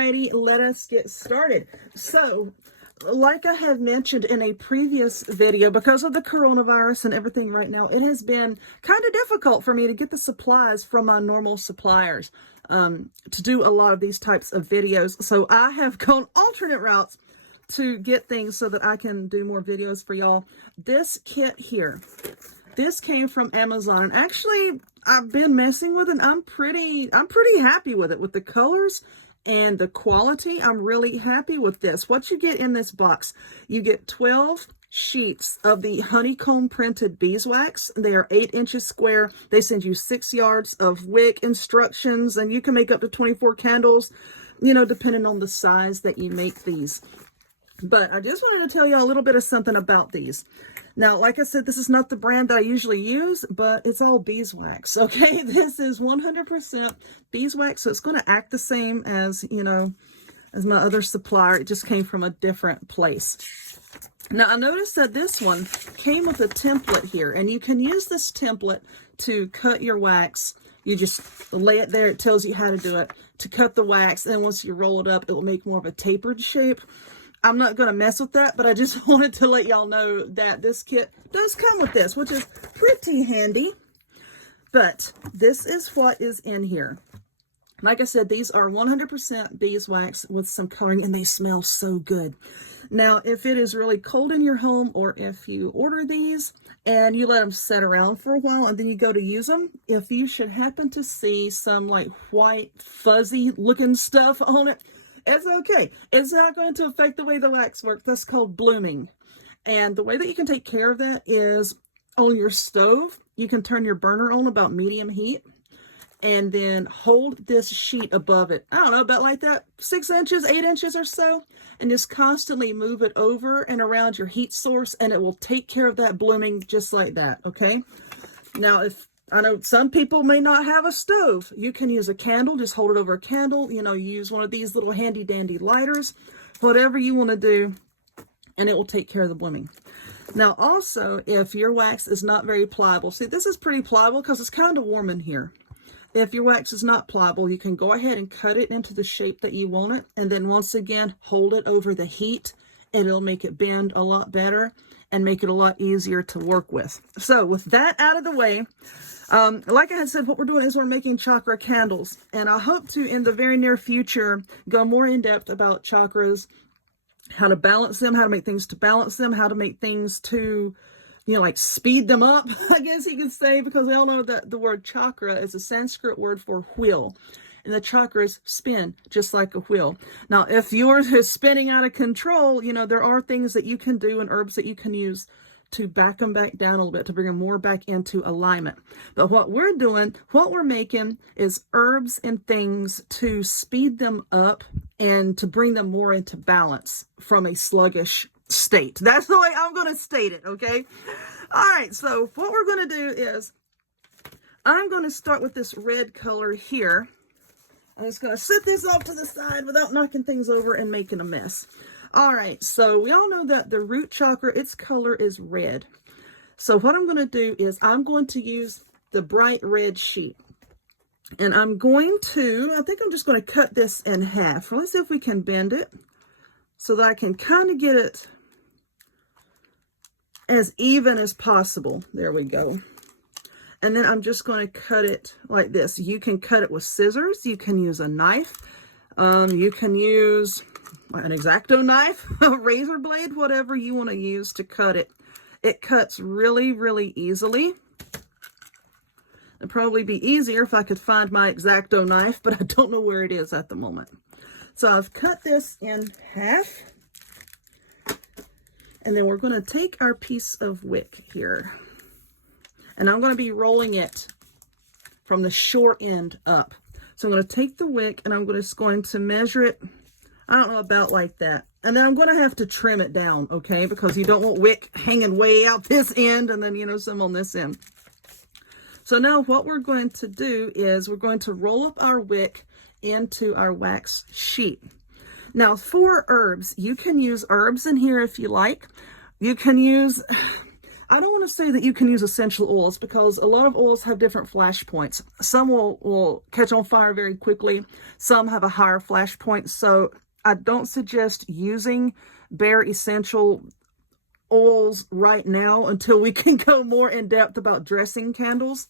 Alrighty, let us get started. So, like I have mentioned in a previous video, because of the coronavirus and everything right now, it has been kind of difficult for me to get the supplies from my normal suppliers to do a lot of these types of videos. So I have gone alternate routes to get things so that I can do more videos for y'all. This kit here, this came from Amazon. Actually, I've been messing with it. I'm pretty happy with it, with the colors and the quality. I'm really happy with this. What you get in this box, you get 12 sheets of the honeycomb printed beeswax. They are 8 inches square. They send you 6 yards of wick instructions, and you can make up to 24 candles, you know, depending on the size that you make these. But I just wanted to tell you a little bit of something about these. Now, like I said, this is not the brand that I usually use, but it's all beeswax, okay? This is 100% beeswax, so it's going to act the same as, you know, as my other supplier. It just came from a different place. Now, I noticed that this one came with a template here, and you can use this template to cut your wax. You just lay it there. It tells you how to do it, to cut the wax, and once you roll it up, it will make more of a tapered shape. I'm not going to mess with that, but I just wanted to let y'all know that this kit does come with this, which is pretty handy. But this is what is in here. Like I said, these are 100% beeswax with some coloring, and they smell so good. Now, if it is really cold in your home, or if you order these and you let them sit around for a while and then you go to use them, if you should happen to see some like white fuzzy looking stuff on it, it's okay. It's not going to affect the way the wax works. That's called blooming. And the way that you can take care of that is on your stove. You can turn your burner on about medium heat and then hold this sheet above it. I don't know, about like that, 6 inches, 8 inches or so, and just constantly move it over and around your heat source, and it will take care of that blooming just like that, okay? Now, I know some people may not have a stove. You can use a candle. Just hold it over a candle. You know, use one of these little handy dandy lighters, whatever you want to do, and it will take care of the blooming. Now, also, if your wax is not very pliable, see, this is pretty pliable because it's kind of warm in here. If your wax is not pliable, you can go ahead and cut it into the shape that you want it, and then once again, hold it over the heat, and it'll make it bend a lot better and make it a lot easier to work with. So, with that out of the way, like I had said, what we're doing is we're making chakra candles, and I hope to, in the very near future, go more in depth about chakras, how to balance them, how to make things to balance them, how to make things to, you know, like speed them up, I guess you could say, because we all know that the word chakra is a Sanskrit word for wheel, and the chakras spin just like a wheel. Now, if yours is spinning out of control, you know, there are things that you can do and herbs that you can use to back them back down a little bit, to bring them more back into alignment. But what we're doing, what we're making is herbs and things to speed them up and to bring them more into balance from a sluggish state. That's the way I'm going to state it, okay? All right, so what we're going to do is I'm going to start with this red color here. I'm just going to set this off to the side without knocking things over and making a mess. All right, so we all know that the root chakra, its color is red. So what I'm going to do is I'm going to use the bright red sheet. And I'm going to, I think I'm just going to cut this in half. Let's see if we can bend it so that I can kind of get it as even as possible. There we go. And then I'm just going to cut it like this. You can cut it with scissors. You can use a knife. You can use an X-Acto knife, a razor blade, whatever you want to use to cut it. It cuts really, really easily. It'd probably be easier if I could find my X-Acto knife, but I don't know where it is at the moment. So I've cut this in half. And then we're going to take our piece of wick here. And I'm going to be rolling it from the short end up. So I'm going to take the wick and I'm just going to measure it, I don't know, about like that. And then I'm going to have to trim it down, okay? Because you don't want wick hanging way out this end and then, you know, some on this end. So now what we're going to do is we're going to roll up our wick into our wax sheet. Now, for herbs, you can use herbs in here if you like. You can use, I don't want to say that you can use essential oils because a lot of oils have different flash points. Some will catch on fire very quickly. Some have a higher flash point. So I don't suggest using bare essential oils right now until we can go more in depth about dressing candles.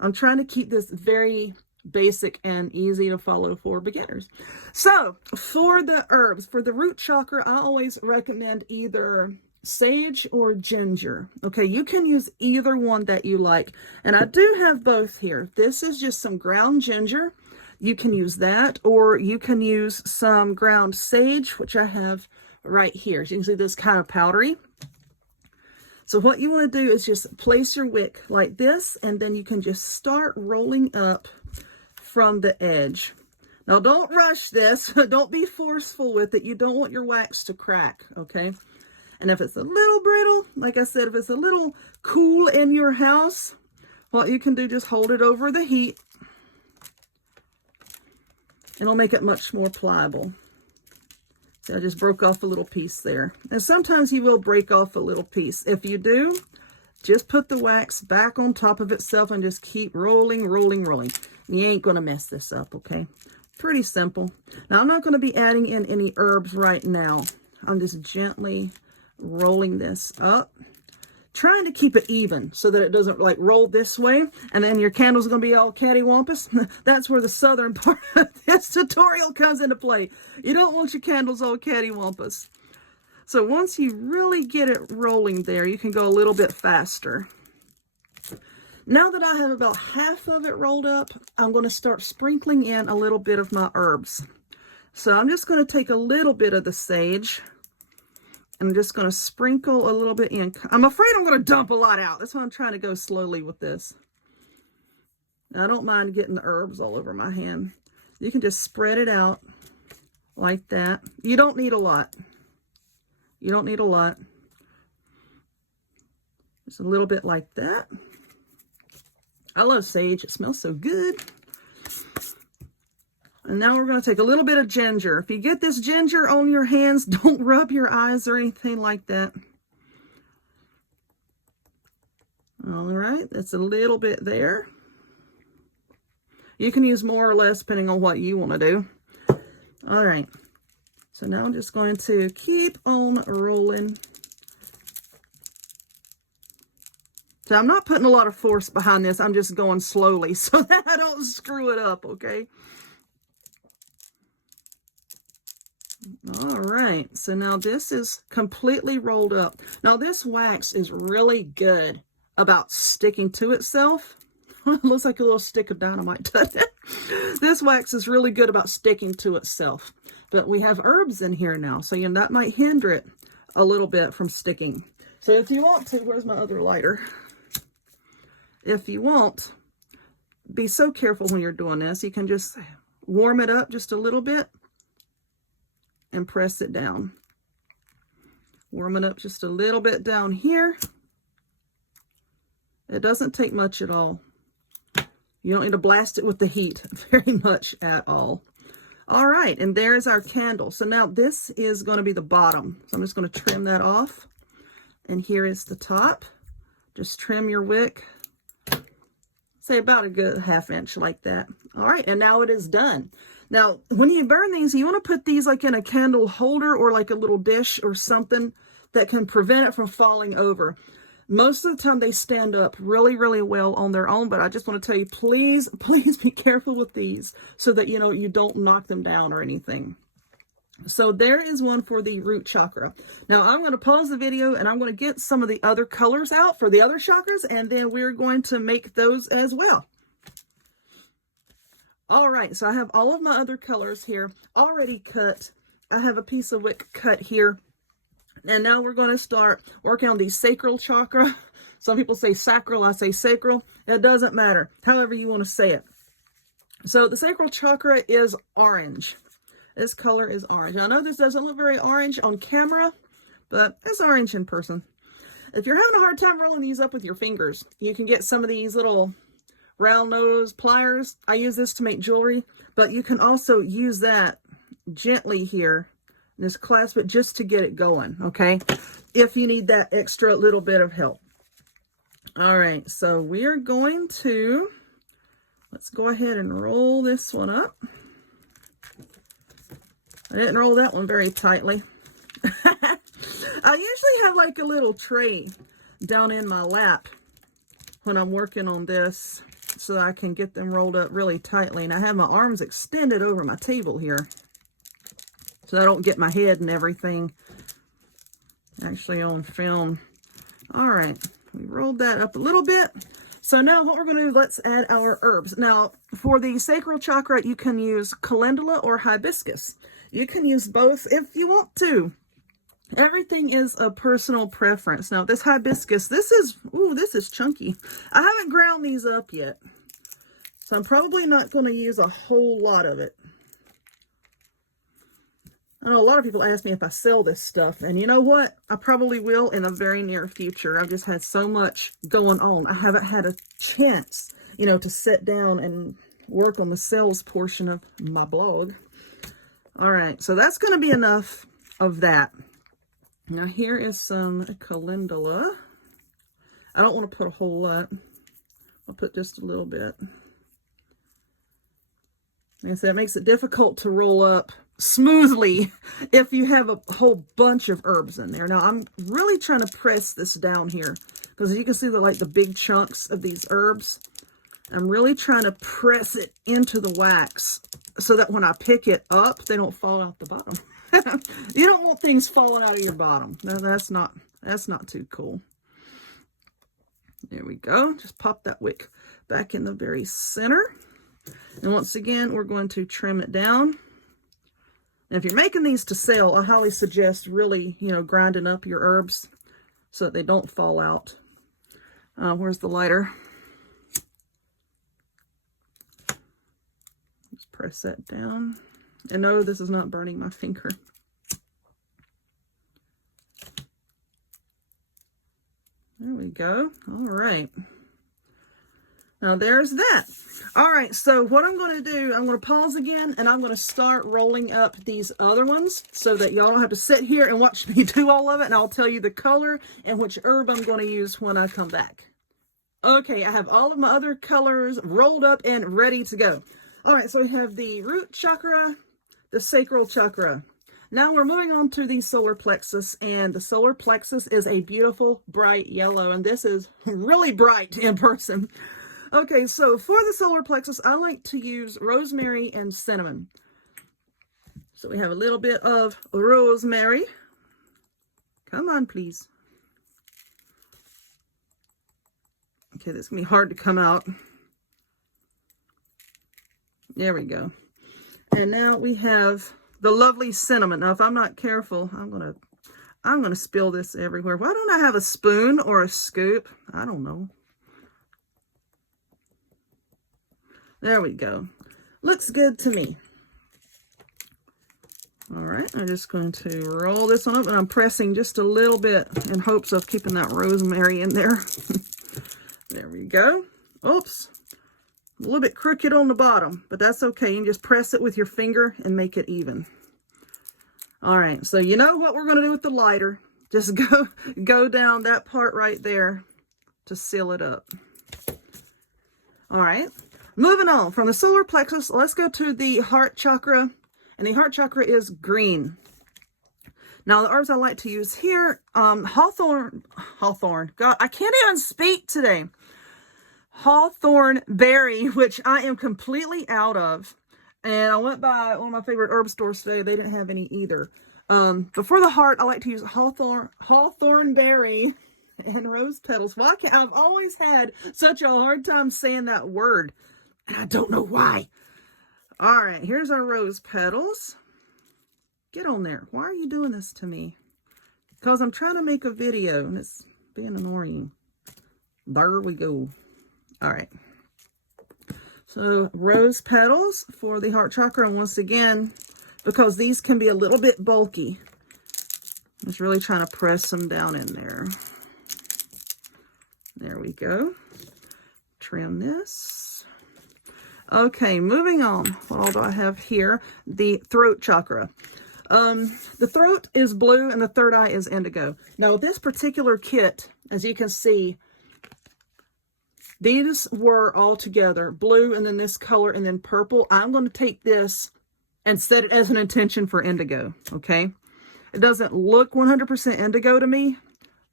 I'm trying to keep this very basic and easy to follow for beginners. So for the herbs, for the root chakra, I always recommend either sage or ginger. Okay, you can use either one that you like. And I do have both here. This is just some ground ginger. You can use that, or you can use some ground sage, which I have right here. So you can see this kind of powdery. So what you want to do is just place your wick like this, and then you can just start rolling up from the edge. Now don't rush this. Don't be forceful with it. You don't want your wax to crack, okay? And if it's a little brittle, like I said, if it's a little cool in your house, what you can do, just hold it over the heat. And it'll make it much more pliable. See, I just broke off a little piece there. And sometimes you will break off a little piece. If you do, just put the wax back on top of itself and just keep rolling, rolling, rolling. You ain't going to mess this up, okay? Pretty simple. Now, I'm not going to be adding in any herbs right now. I'm just gently rolling this up, trying to keep it even so that it doesn't like roll this way and then your candle's going to be all cattywampus. That's where the southern part of this tutorial comes into play. You don't want your candles all cattywampus. So once you really get it rolling there, you can go a little bit faster. Now that I have about half of it rolled up, I'm going to start sprinkling in a little bit of my herbs. So I'm just going to take a little bit of the sage. I'm just going to sprinkle a little bit in. I'm afraid I'm going to dump a lot out. That's why I'm trying to go slowly with this. Now, I don't mind getting the herbs all over my hand. You can just spread it out like that. You don't need a lot. You don't need a lot. Just a little bit like that. I love sage. It smells so good. And now we're going to take a little bit of ginger. If you get this ginger on your hands, don't rub your eyes or anything like that. All right, that's a little bit there. You can use more or less depending on what you want to do. All right, so now I'm just going to keep on rolling. So I'm not putting a lot of force behind this. I'm just going slowly so that I don't screw it up, okay? All right, so now this is completely rolled up. Now this wax is really good about sticking to itself. It looks like a little stick of dynamite, doesn't it? This wax is really good about sticking to itself. But we have herbs in here now, so you know, that might hinder it a little bit from sticking. So if you want to, where's my other lighter? If you want, be so careful when you're doing this. You can just warm it up just a little bit and press it down. Warm it up just a little bit down here. It doesn't take much at all. You don't need to blast it with the heat very much at all. All right, and there's our candle. So now this is going to be the bottom. So I'm just going to trim that off. And here is the top. Just trim your wick. Say about a good ½ inch like that. All right, and now it is done. Now, when you burn these, you want to put these like in a candle holder or like a little dish or something that can prevent it from falling over. Most of the time they stand up really, really well on their own, but I just want to tell you, please, please be careful with these so that, you know, you don't knock them down or anything. So there is one for the root chakra. Now I'm going to pause the video and I'm going to get some of the other colors out for the other chakras, and then we're going to make those as well. All right, so I have all of my other colors here already cut. I have a piece of wick cut here. And now we're going to start working on the sacral chakra. Some people say sacral, I say sacral. It doesn't matter, however you want to say it. So the sacral chakra is orange. This color is orange. I know this doesn't look very orange on camera, but it's orange in person. If you're having a hard time rolling these up with your fingers, you can get some of these little round nose pliers. I use this to make jewelry, but you can also use that gently here, just clasp it just to get it going, okay? If you need that extra little bit of help. All right, so we are going to, let's go ahead and roll this one up. I didn't roll that one very tightly. I usually have like a little tray down in my lap when I'm working on this so that I can get them rolled up really tightly. And I have my arms extended over my table here so I don't get my head and everything actually on film. All right, we rolled that up a little bit. So now what we're going to do, let's add our herbs. Now, for the sacral chakra, you can use calendula or hibiscus. You can use both if you want to. Everything is a personal preference. Now, this hibiscus, this is chunky. I haven't ground these up yet, so I'm probably not going to use a whole lot of it. I know a lot of people ask me if I sell this stuff, and you know what? I probably will in the very near future. I've just had so much going on. I haven't had a chance, you know, to sit down and work on the sales portion of my blog. All right, so that's going to be enough of that. Now here is some calendula. I don't want to put a whole lot. I'll put just a little bit. Like I said, it makes it difficult to roll up smoothly if you have a whole bunch of herbs in there. Now I'm really trying to press this down here because you can see the big chunks of these herbs. I'm really trying to press it into the wax so that when I pick it up, they don't fall out the bottom. You don't want things falling out of your bottom. No, that's not too cool. There we go. Just pop that wick back in the very center. And once again, we're going to trim it down. And if you're making these to sell, I highly suggest really, you know, grinding up your herbs so that they don't fall out. Where's the lighter? Just press that down. And no, this is not burning my finger. There we go. All right. Now there's that. All right, so what I'm going to do, I'm going to pause again, and I'm going to start rolling up these other ones so that y'all don't have to sit here and watch me do all of it, and I'll tell you the color and which herb I'm going to use when I come back. Okay, I have all of my other colors rolled up and ready to go. All right, so we have the root chakra, the sacral chakra. Now we're moving on to the solar plexus, and the solar plexus is a beautiful bright yellow, and this is really bright in person. Okay, so for the solar plexus, I like to use rosemary and cinnamon. So we have a little bit of rosemary. Come on, please. Okay, this is going to be hard to come out. There we go. And now we have the lovely cinnamon. Now, if I'm not careful, I'm gonna spill this everywhere. Why don't I have a spoon or a scoop? I don't know. There we go. Looks good to me. All right, I'm just going to roll this one up, and I'm pressing just a little bit in hopes of keeping that rosemary in there. There we go. Oops. A little bit crooked on the bottom, but that's okay. You can just press it with your finger and make it even. All right, so you know what we're going to do with the lighter. Just go down that part right there to seal it up. All right, moving on from the solar plexus, let's go to the heart chakra, and the heart chakra is green. Now, the herbs I like to use here, hawthorn, God, I can't even speak today. Hawthorn berry, which I am completely out of. And I went by one of my favorite herb stores today. They didn't have any either. But for the heart, I like to use hawthorn berry and rose petals. Well, I've always had such a hard time saying that word, and I don't know why. All right, here's our rose petals. Get on there. Why are you doing this to me? Because I'm trying to make a video, and it's being annoying. There we go. All right, so rose petals for the heart chakra, and once again, because these can be a little bit bulky, I'm just really trying to press them down in there. There we go. Trim this. Okay, moving on. What all do I have here? The throat chakra. The throat is blue and the third eye is indigo. Now, with this particular kit, as you can see, These were all together, blue and then this color and then purple. I'm going to take this and set it as an intention for indigo, okay? It doesn't look 100% indigo to me,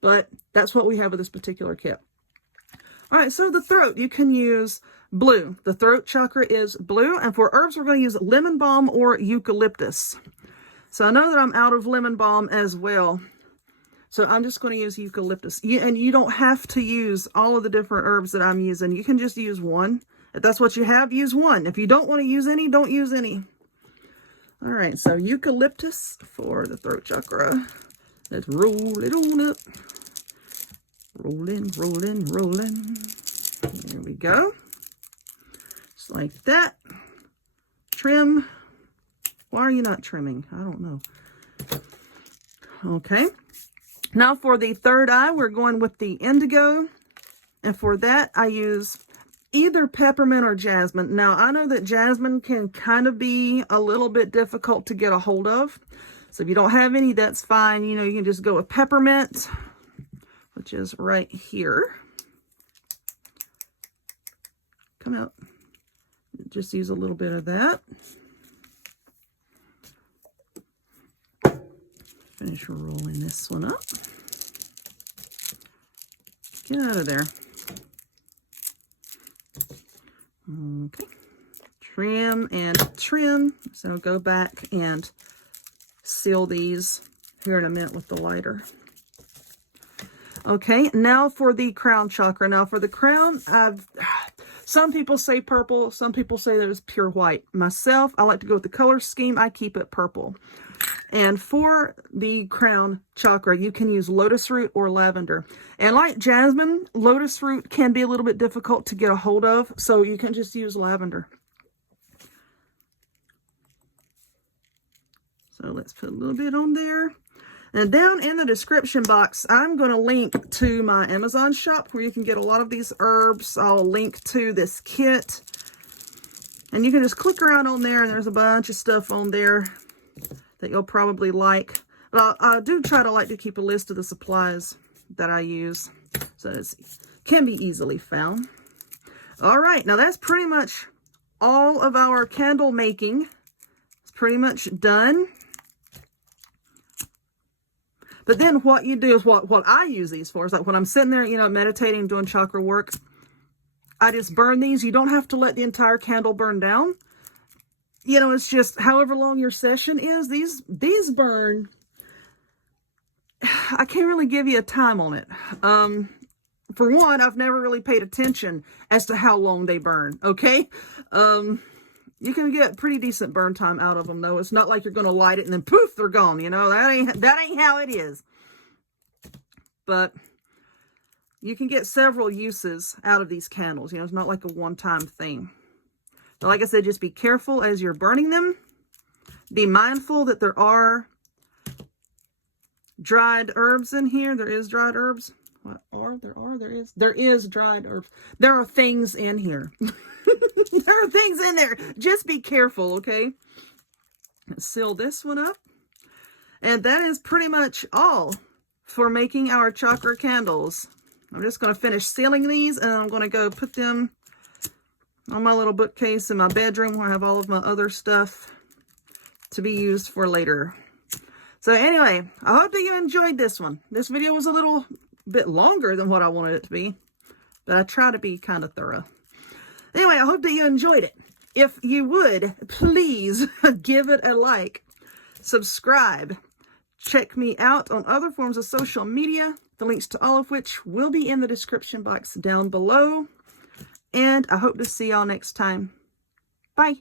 but that's what we have with this particular kit. All right, so the throat, you can use blue. The throat chakra is blue, and for herbs, we're going to use lemon balm or eucalyptus. So I know that I'm out of lemon balm as well. So I'm just going to use eucalyptus. And you don't have to use all of the different herbs that I'm using. You can just use one. If that's what you have, use one. If you don't want to use any, don't use any. All right, so eucalyptus for the throat chakra. Let's roll it on up. Rolling, rolling, rolling. There we go. Just like that. Trim. Why are you not trimming? I don't know. Okay. Now for the third eye, we're going with the indigo. And for that, I use either peppermint or jasmine. Now, I know that jasmine can kind of be a little bit difficult to get a hold of. So if you don't have any, that's fine. You know, you can just go with peppermint, which is right here. Come out. Just use a little bit of that. Finish rolling this one up. Get out of there. Okay. Trim and trim. So go back and seal these here in a minute with the lighter. Okay, now for the crown chakra. Now for the crown, some people say purple, some people say that it's pure white. Myself, I like to go with the color scheme. I keep it purple. And for the crown chakra, you can use lotus root or lavender. And like jasmine, lotus root can be a little bit difficult to get a hold of, so you can just use lavender. So let's put a little bit on there. And down in the description box, I'm going to link to my Amazon shop where you can get a lot of these herbs. I'll link to this kit. And you can just click around on there, and there's a bunch of stuff on there that you'll probably like. But I do try to like to keep a list of the supplies that I use, so it can be easily found. All right, now that's pretty much all of our candle making. It's pretty much done. But then what you do is what I use these for is like when I'm sitting there, you know, meditating, doing chakra work, I just burn these. You don't have to let the entire candle burn down. You know, it's just however long your session is. These burn. I can't really give you a time on it. For one, I've never really paid attention as to how long they burn. Okay. You can get pretty decent burn time out of them, though. It's not like you're going to light it and then poof, they're gone. You know, that ain't how it is. But you can get several uses out of these candles. You know, it's not like a one-time thing. But like I said, just be careful as you're burning them. Be mindful that there are dried herbs in here. There is dried herbs. There is dried herbs. There are things in here. There are things in there. Just be careful, okay? Let's seal this one up. And that is pretty much all for making our chakra candles. I'm just going to finish sealing these, and I'm going to go put them on my little bookcase in my bedroom where I have all of my other stuff to be used for later. So anyway, I hope that you enjoyed this one. This video was a little bit longer than what I wanted it to be, but I try to be kind of thorough. Anyway, I hope that you enjoyed it. If you would, please give it a like, subscribe, check me out on other forms of social media, the links to all of which will be in the description box down below. And I hope to see y'all next time. Bye.